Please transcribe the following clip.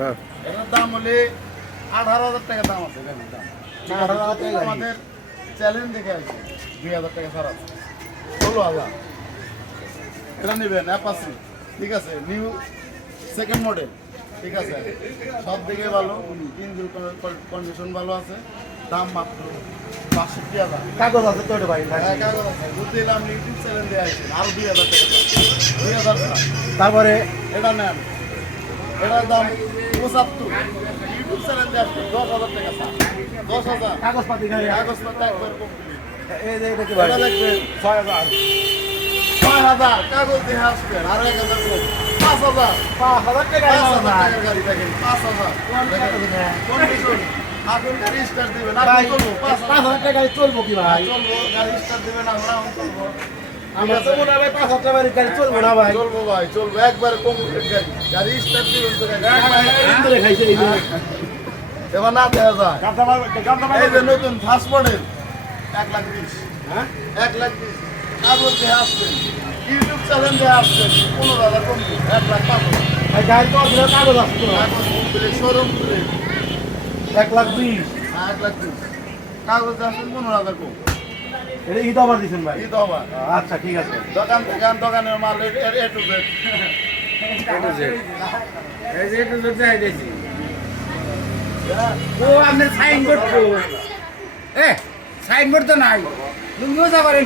হ্যাঁ এটার দাম হলে 18,000 টাকা দাম আছে। আমাদের চ্যালেঞ্জ দেখে আছে 2,000 টাকা ছাড় আছে, 16,000 এটা নেবেন। অ্যাপাসি ঠিক আছে, নিউ সেকেন্ড মডেল ঠিক আছে, সব দিকে ভালো, ইঞ্জিন কন্ডিশন ভালো আছে, দাম মাত্র 62,000। কাগজ আছে তো ভাই? হ্যাঁ কাগজ আছে, বুঝলাম ইউটিউব চ্যানেল দিয়ে আসছেন, আরো 2,000 টাকা 2,000 টাকা। তারপরে এটা নেন, এটার দাম 75, ইউটিউব চ্যানেল দিয়ে আসছেন 10,000 টাকা ছাড়, 10,000 কাগজপাতি কাগজপত্র একবার কমপ্লিট। এই যে এটা কি ভাই? এটা দেখবেন 6,000 6,000 কাগজ দিয়ে আসবেন, আরো 1,000 কম, 5,000 5,000 টাকা 5,000 টাকার গাড়ি দেখেন, 5,000 কন্ডিশন। আগুন গাড়ি স্টার্ট দিবেন, আগুন চলবো, 5,000 টাকায় চলবো কি ভাই? চলবো, গাড়ি স্টার্ট দিবেন, আমরা চলবো, আমরা তো মনে হয় 5,000 টাকার গাড়ি চলবো না ভাই। চলবো ভাই, চলবো একবার কমপ্লিট গাড়ি, গাড়ি স্টার্ট দিবেন তো গাড়ি ভিতরে খাইছে এই যে। এবার না দেখা যায়। এই যে নতুন ফার্স্ট মডেল 1,20,000, হ্যাঁ 1,20,000 কাগজ দিয়ে আসবেন, ইউটিউব চ্যানেল দিয়ে আসবেন, 15,000 কমপ্লিট, 1,05,000 ভাই গাড়ি তো অরিজিনাল কাগজ আছে তো। কাগজ কমপ্লিট, শোরুম প্লেট, 1,20,000 1,20,000 কাগজ দিয়ে আসবেন, 15,000 কম। এটা ঈদ অফার দিছেন ভাই? ঈদ অফার, আচ্ছা ঠিক আছে। দোকান থেকে দোকানের মাল এ টু জেড। এই যে এটা তো যাই দেখি ও আপনার সাইনবোর্ড তো সাইনবোর্ড তো নাই, তুমিও যাবেন।